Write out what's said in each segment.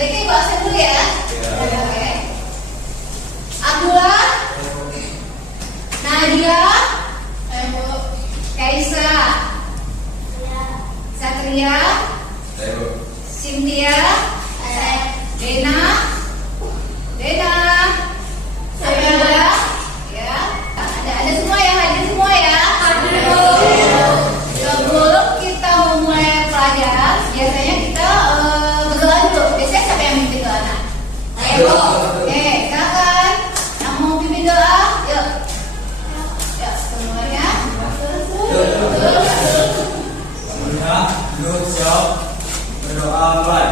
Baiknya Ibu absen dulu ya. Oke. Abdullah, Nadia, Kaisa, Satria, Cynthia, Dena, Abdullah, ya. Ada semua ya, hadir semua ya. Sebelum kita memulai pelajaran, biasanya kita berdoa dulu. Biasanya siapa yang mimpin doa? Ayo, oke, silakan. Yang mau pimpin doa, yuk. Yuk, semuanya. Semuanya, duduk siap. Berdoa mulai.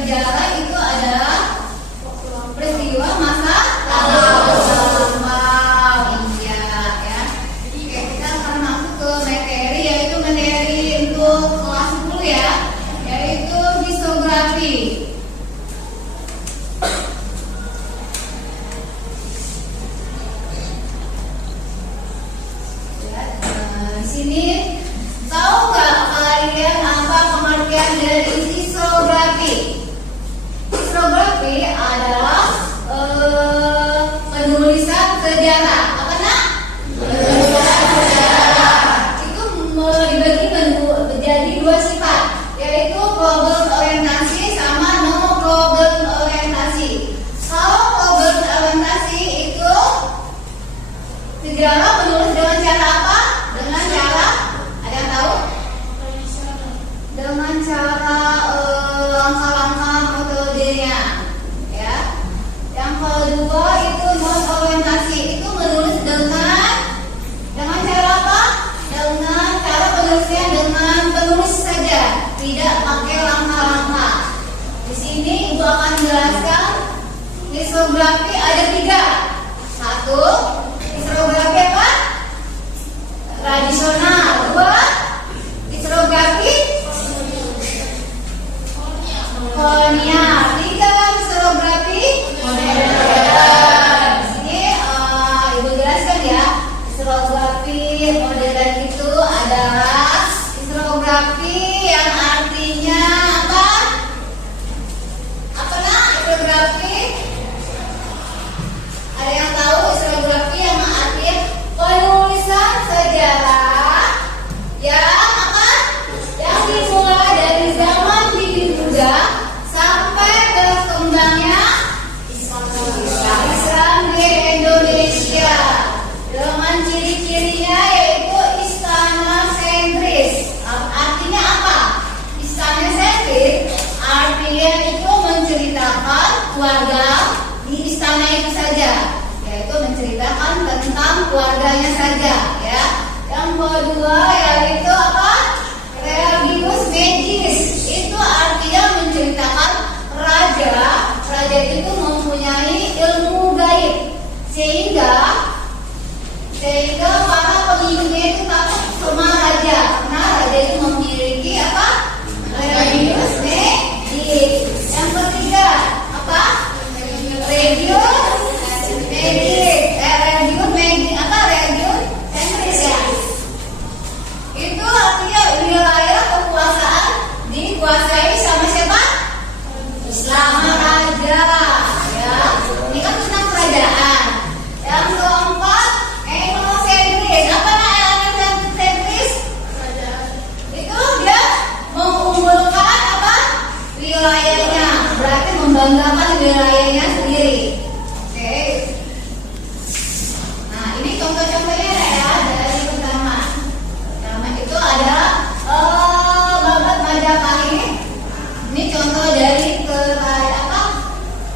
Sejarah itu adalah peristiwa masa lalu. Iya, ya. Oke, kita akan masuk ke materi, yaitu materi untuk kelas 10 ya, yaitu fisiografi. Ya, di sini tahu nggak kalian apa pengertian dari fisiografi? Fisiografi adalah penulisan sejarah. Apa nak? Penulisan sejarah. Itu dibagi menjadi dua sifat, yaitu problem orientasi sama no problem orientasi. Kalau problem orientasi itu sejarah menulis dengan cara apa? Dengan cara, ada yang tahu? Dengan cara langkah-langkah metodenya, ya. Yang kedua itu non orientasi, itu menulis dengan cara apa? Dengan cara penulisnya dengan penulis saja, tidak pakai langkah-langkah. Di sini Ibu akan menjelaskan fisiografi ada 3. 1, fisiografi apa? Tradisional. 2, fisiografi kolonial. 3, fisiografi modern. Di sini Ibu jelaskan ya. Fisiografi modern itu adalah fisiografi yang artinya apa? Apa nak? Fisiografi? Ada yang tahu fisiografi kedua yaitu apa? Regius Magis. Itu artinya menceritakan raja. Raja itu mempunyai ilmu gaib sehingga para pengikutnya itu takut sama raja karena raja itu memiliki apa? Regius Magis. Yang ketiga apa? Regius Magis apa? Regius Centris ya. Itu artinya wilayah kekuasaan dikuasai sama siapa? Sama raja. Ya, ini kan tentang kerajaan. Yang keempat, etnosentris. Apa namanya etnosentris? Itu dia mengunggulkan apa? Wilayahnya. Berarti membanggakan wilayahnya sendiri. Oke. Nah, ini contoh-contohnya ya dari pertama. Pertama itu ada babat Majapahit. Ini contoh dari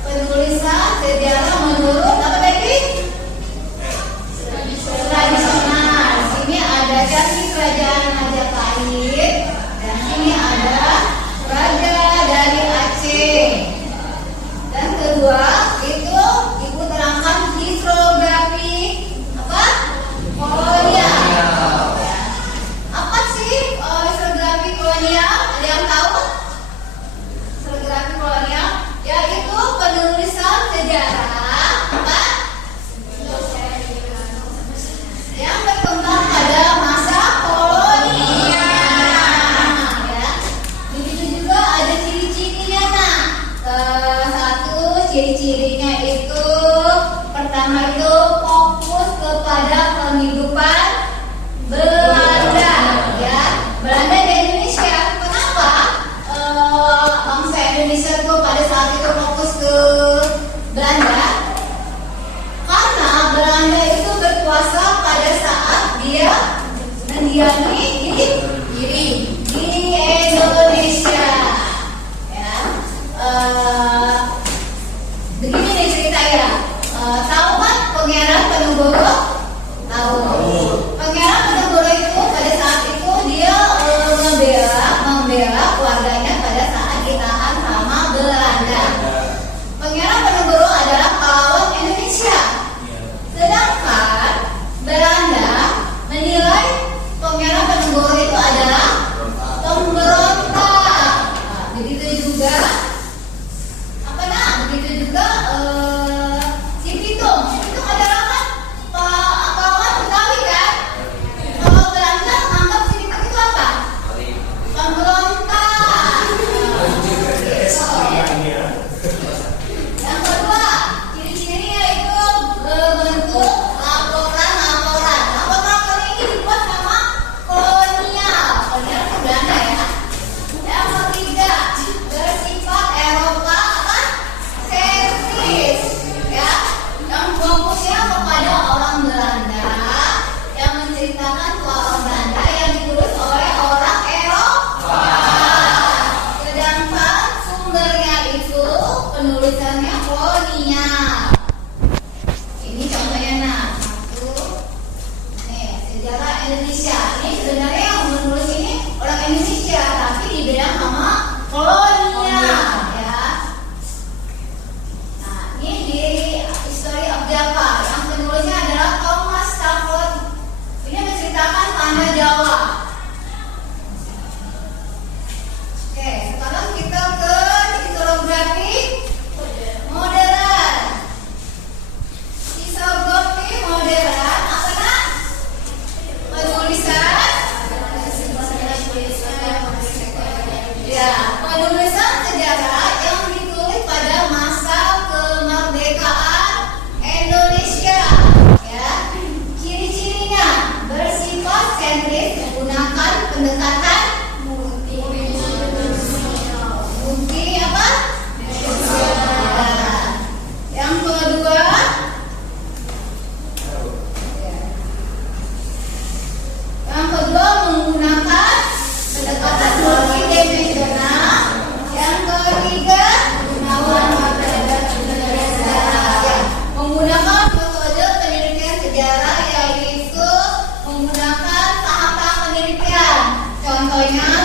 penulisan sejarah menurut apa tadi? Tradisional. Sini ada candi kerajaan Majapahit dan sini ada raja dari Aceh. Dan kedua itu ibu terangkan hidrografi apa? Kolonial. Apa sih hidrografi kolonial? Ada yang tahu? Hidrografi kolonial yaitu penulisan sejarah apa? Yang berkembang pada masa kolonial. Ya. Begitu juga ada ciri-cirinya. Nah, satu ciri-cirinya itu pertama itu fokus kepada penghidupan Belanda. Ya, Belanda di Indonesia. Kenapa? Bangsa Indonesia itu pada saat itu fokus ke Belanda karena Belanda itu berkuasa pada saat dia mendiami di Indonesia. Ya, begini nih ceritanya. Tahu kan Pangeran Penegoro? Tahu. Pangeran Penegoro itu pada saat itu dia membela keluarganya pada saat ditahan sama Belanda. Pangeran Penegoro adalah pahlawan Indonesia. Sedangkan Belanda menilai Pangeran Penegoro itu adalah pemberontak. Begitu juga begitu juga si Pitung. Pitung adalah apa?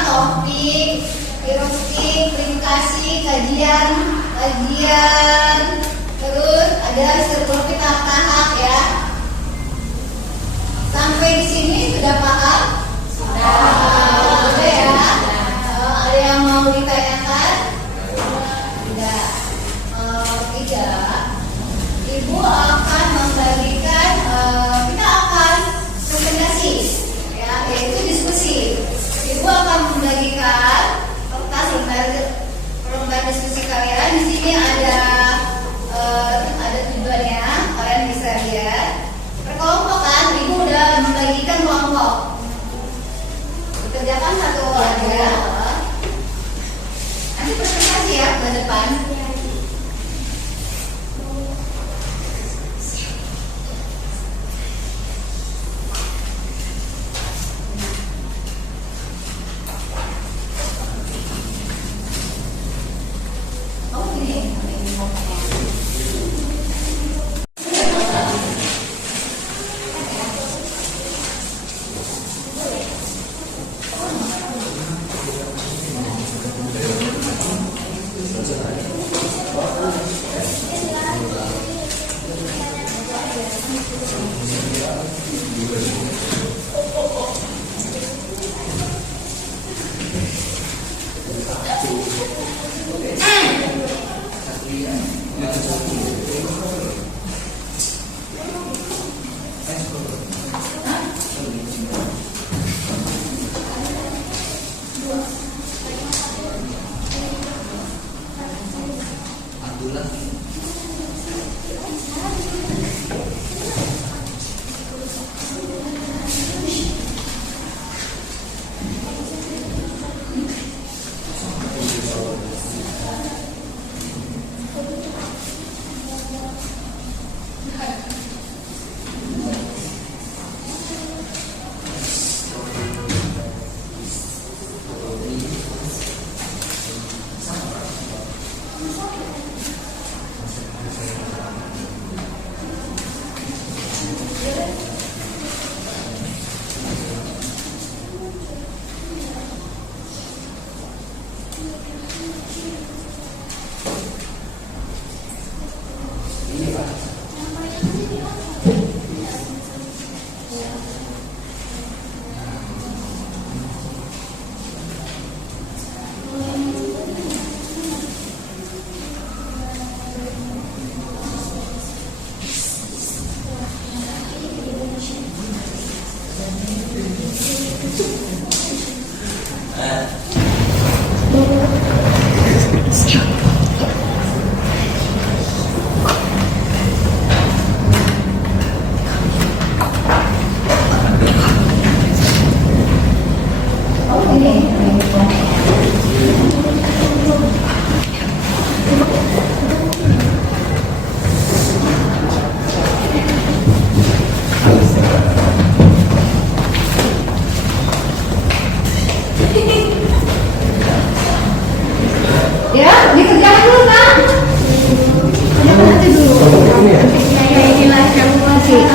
topik, hirostik, terima kasih, kajian, terus ada sebelum kita tahap ya. Sampai di sini sudah paham? Sudah ya. Ada yang mau ditanyakan? Tidak. Tidak. Ibu akan membagikan, kita akan presentasi, ya, yaitu diskusi. Ibu akan membagikan kertas lembar diskusi kalian. Di sini ada tujuannya, kalian bisa lihat. Perkelompokan, Ibu udah membagikan kelompok. Kerjakan satu aja. Nanti presentasi ya ke depan. Ya, dikerjakan dulu kan? Nanti dulu. Ya, inilah yang masih.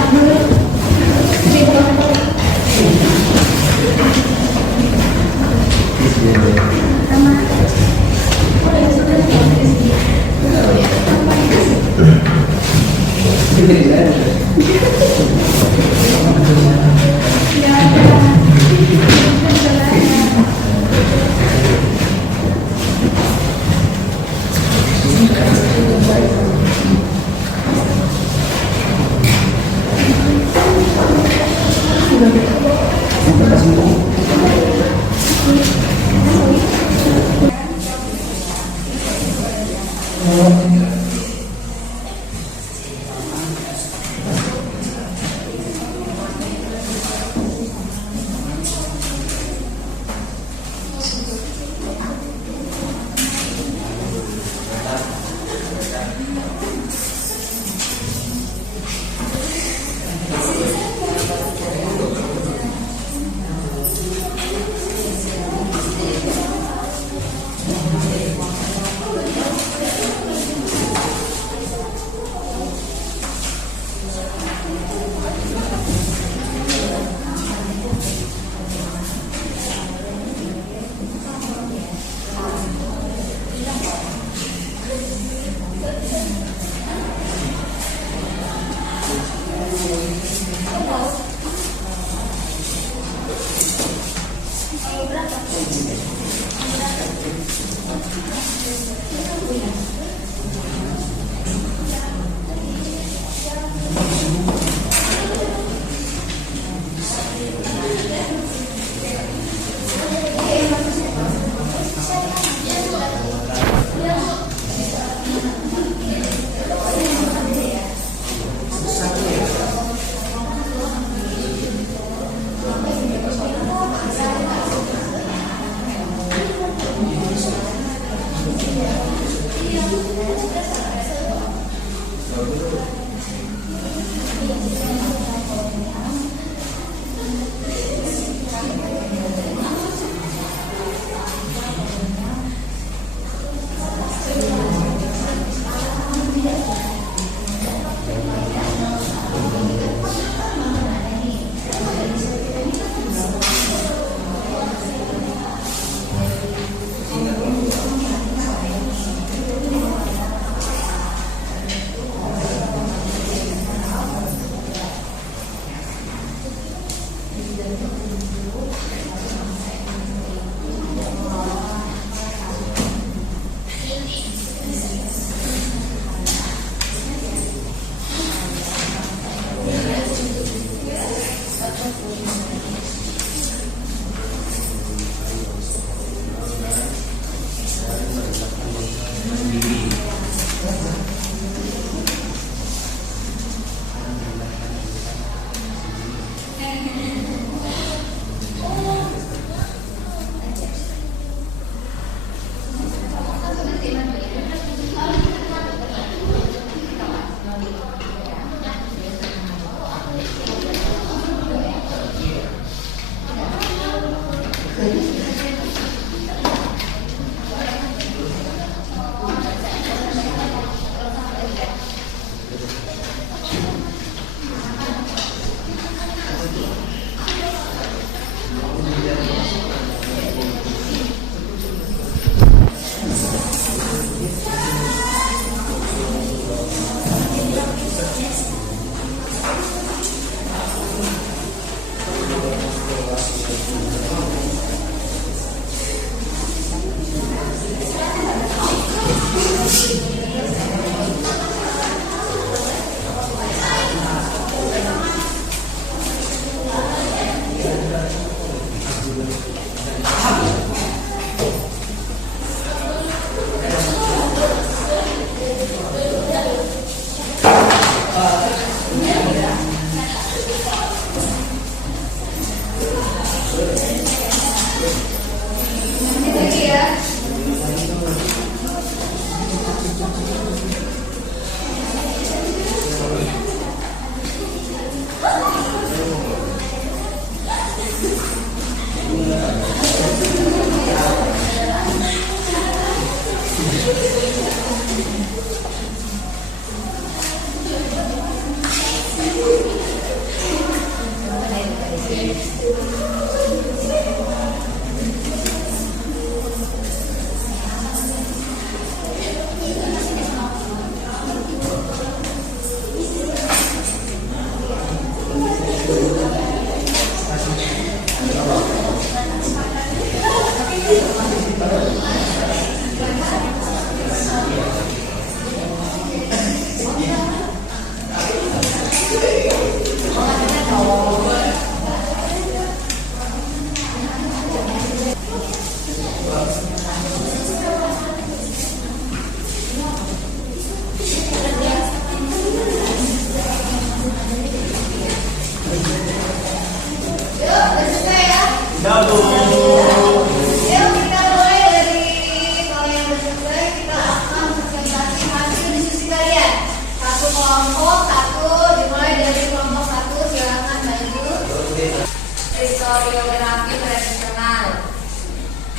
Historiografi tradisional,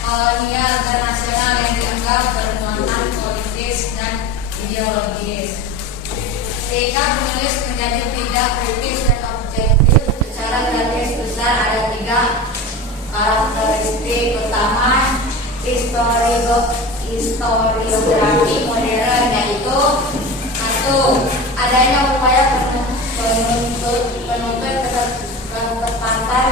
kolonial internasional yang dianggap bermuatan politis dan ideologis. Sikap menulis menjadi tidak kritis dan objektif. Secara garis besar ada 3 karakteristik utama historiografi modern, yaitu 1. Adanya upaya penuntut ketepatan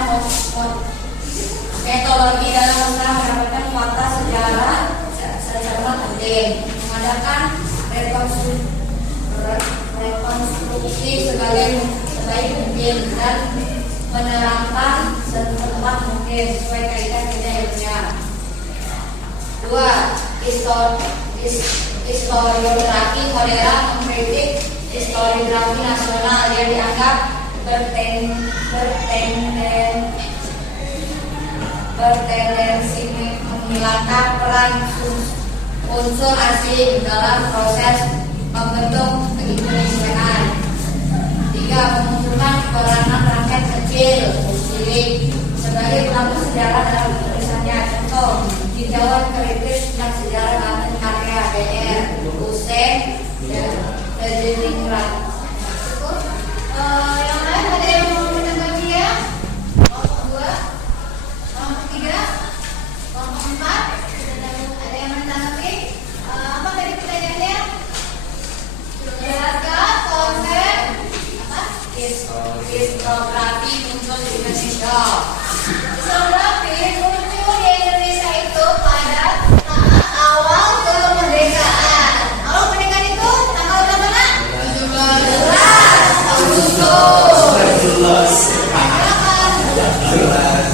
metodologi dalam usaha mendapatkan fakta sejarah secara penting, mengadakan rekonstruksi sebaik mungkin dan menerangkan setempat mungkin sesuai kaitan dengan ilmiah. 2. Historiografi modern mengkritik historiografi nasional yang dianggap bertendensi menghilangkan peran unsur asing dalam proses membentuk keindonesiaan. 3. Memunculkan peranan rakyat kecil cilik sebagai pelaku sejarah dalam tulisannya. Contoh, tinjauan kritis tentang sejarah Banten karya BR Hussein Tediningrat. Yang lain ada yang mau menanggapi ya? Kelompok 2, kelompok 3, kelompok 4, ada yang menanggapi? Apa tadi pertanyaannya? Jelaskan konsep apa? Historiografi muncul di Indonesia. Ya. Islam David muncul di Indonesia itu pada awal kemerdekaan. Awal kemerdekaan itu tanggal berapa nak? 17 Agustus. Beri tepuk tangan. Apa buat?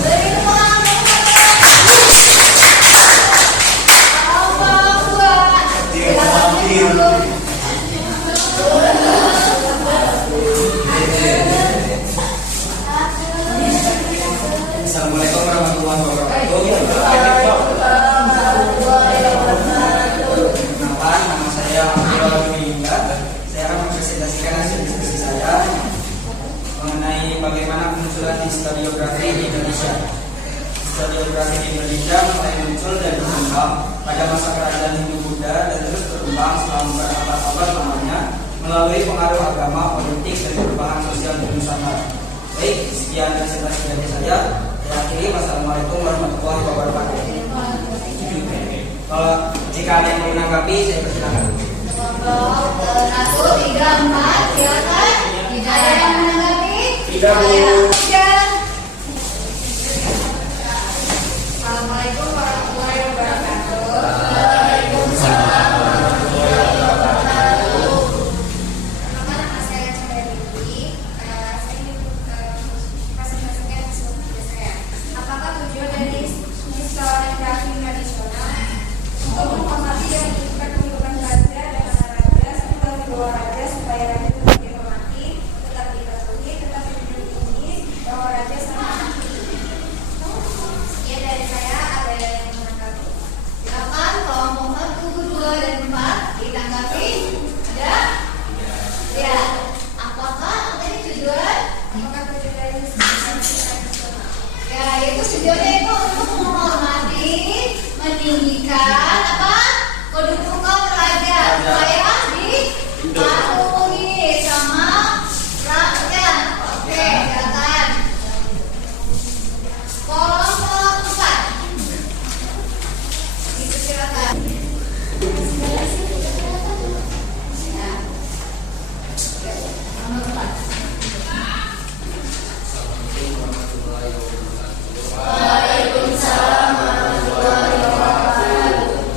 Assalamualaikum warahmatullahi wabarakatuh. Perkenalkan, nama saya Abdul Hingga. Saya akan mempresentasikan hasil diskusi saya mengenai bagaimana kemunculan historiografi di Indonesia. Historiografi di Indonesia mulai muncul dan berkembang pada masa kerajaan Hindu-Buddha dan terus berkembang selama berabad-abad lamanya melalui pengaruh agama, politik, dan perubahan sosial di Nusantara. Baik, sekian presentasi dari saya. Saya akhiri. Wassalamualaikum warahmatullahi wabarakatuh. Kalau jika ada yang mau menanggapi, saya persilakan. Satu, tiga, empat, silakan. Tidak ada yang menanggapi? Tidak, Bu. Assalamualaikum warahmatullahi wabarakatuh. Nama saya Chandra Dewi. Saya ingin presentasikan sesuatu ide saya. Apakah tujuan dari historiografi tradisional untuk menghormati dan menunjukkan kehidupan raja dan anak raja serta kedua raja supaya raja tetap dihormati, tetap dipatuhi, tetap dijunjung tinggi bahwa raja sama mati. Sekian dari saya, ada yang menanggapi? Silakan kelompok 1, 2, dan 4 ditanggapi. Ada? Ya. Apakah tadi tujuan? Apakah tujuan dari historiografi tradisional? Ya, itu tujuannya itu untuk menghormati, meninggikan apa? Kedudukan raja supaya dipatuhi sama rakyat. Oke, silakan. Kelompok 4. Silakan. Ya. Nomor 4. Waalaikumsalam warahmatullahi wabarakatuh.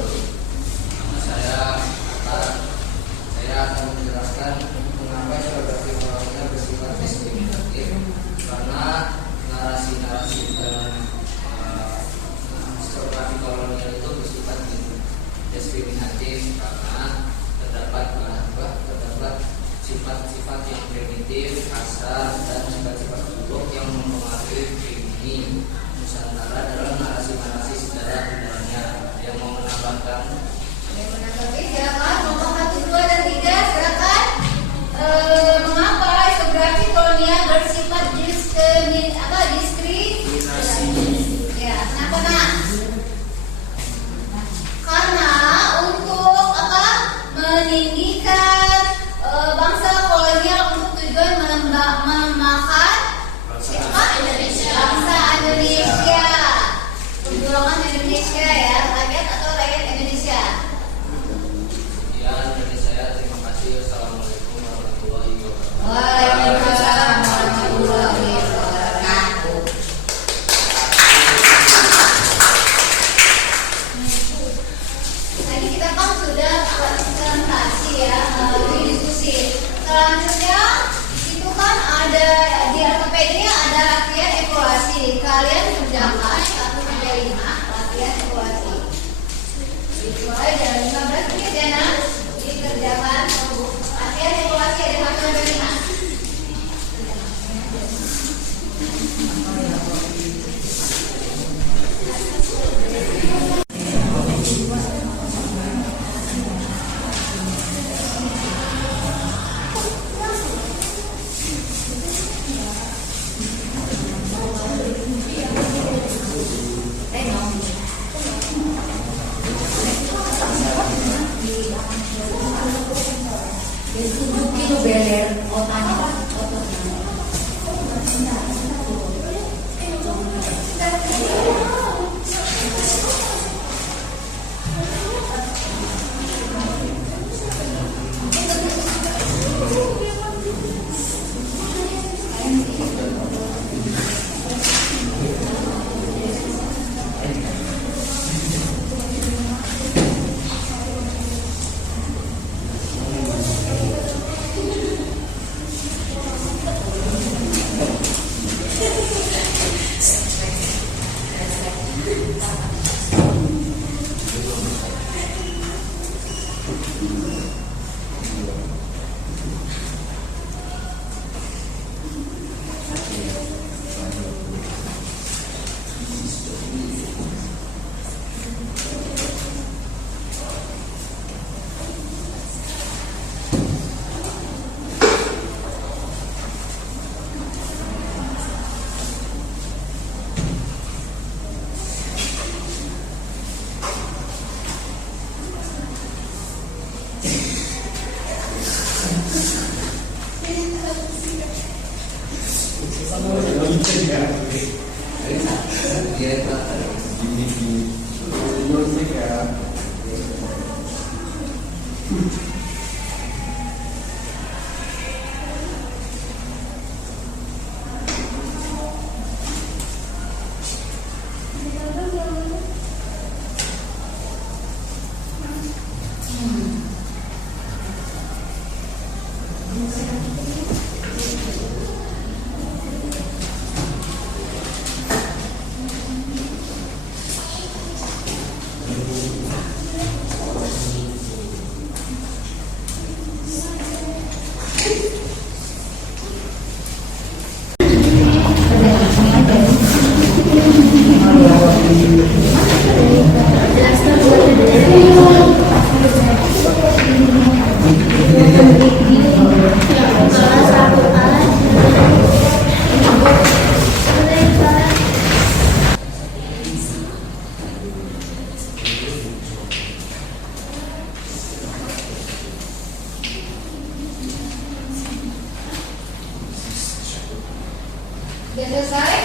Sudah selesai?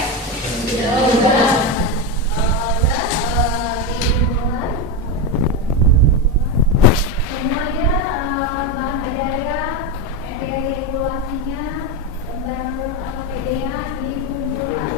Sudah. Semuanya bahan ajaran, evaluasinya, tentang PD-nya dikumpulkan.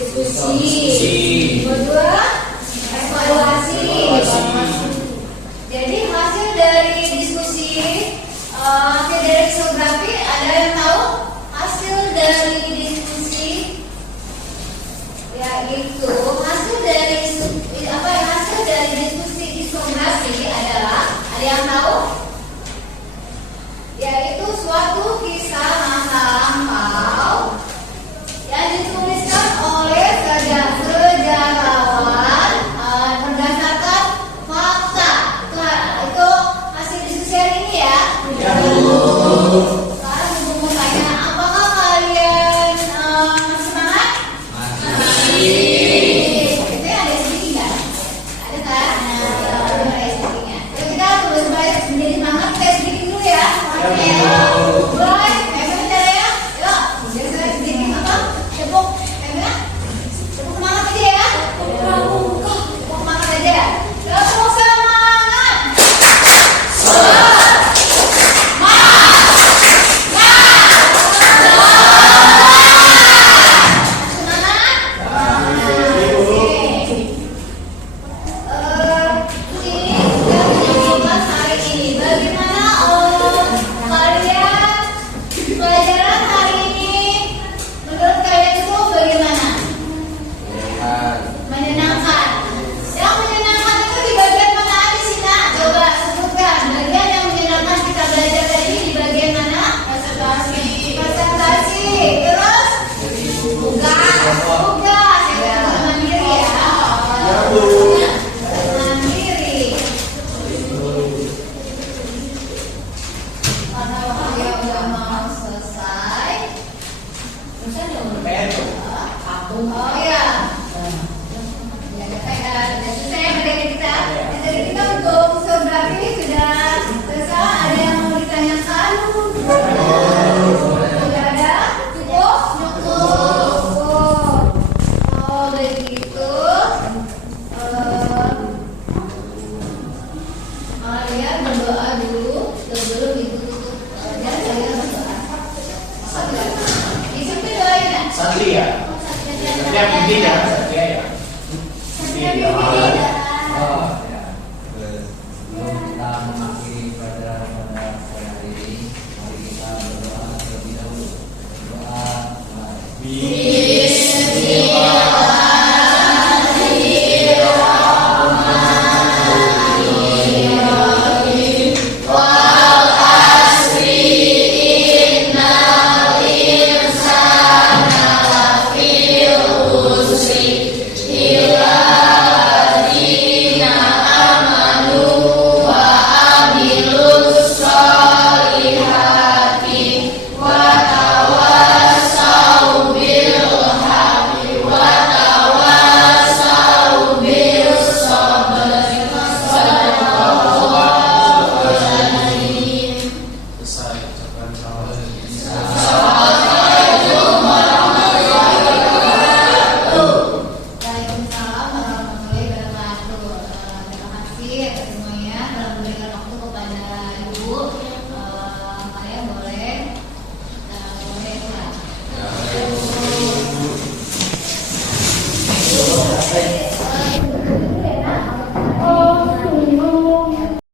Diskusi. Kedua, evaluasi. Jadi hasil dari diskusi, hasil dari isografi, ada yang tahu hasil dari diskusi? Yaitu hasil dari diskusi isografi adalah, ada yang tahu? Yaitu suatu kisah masa lampau yang dituliskan oleh sejarawan berdasarkan fakta. Itu hasil diskusi hari ini ya. Sekarang ibu mau tanya, apakah kalian semangat? Masih. Itu yang ada sedikit nggak? Ada kan? Ada sedikitnya. Jadi kita harus menjadi semangat. Kita sedikit dulu ya. Baik. Satria. Satria penting ya, Satria ya.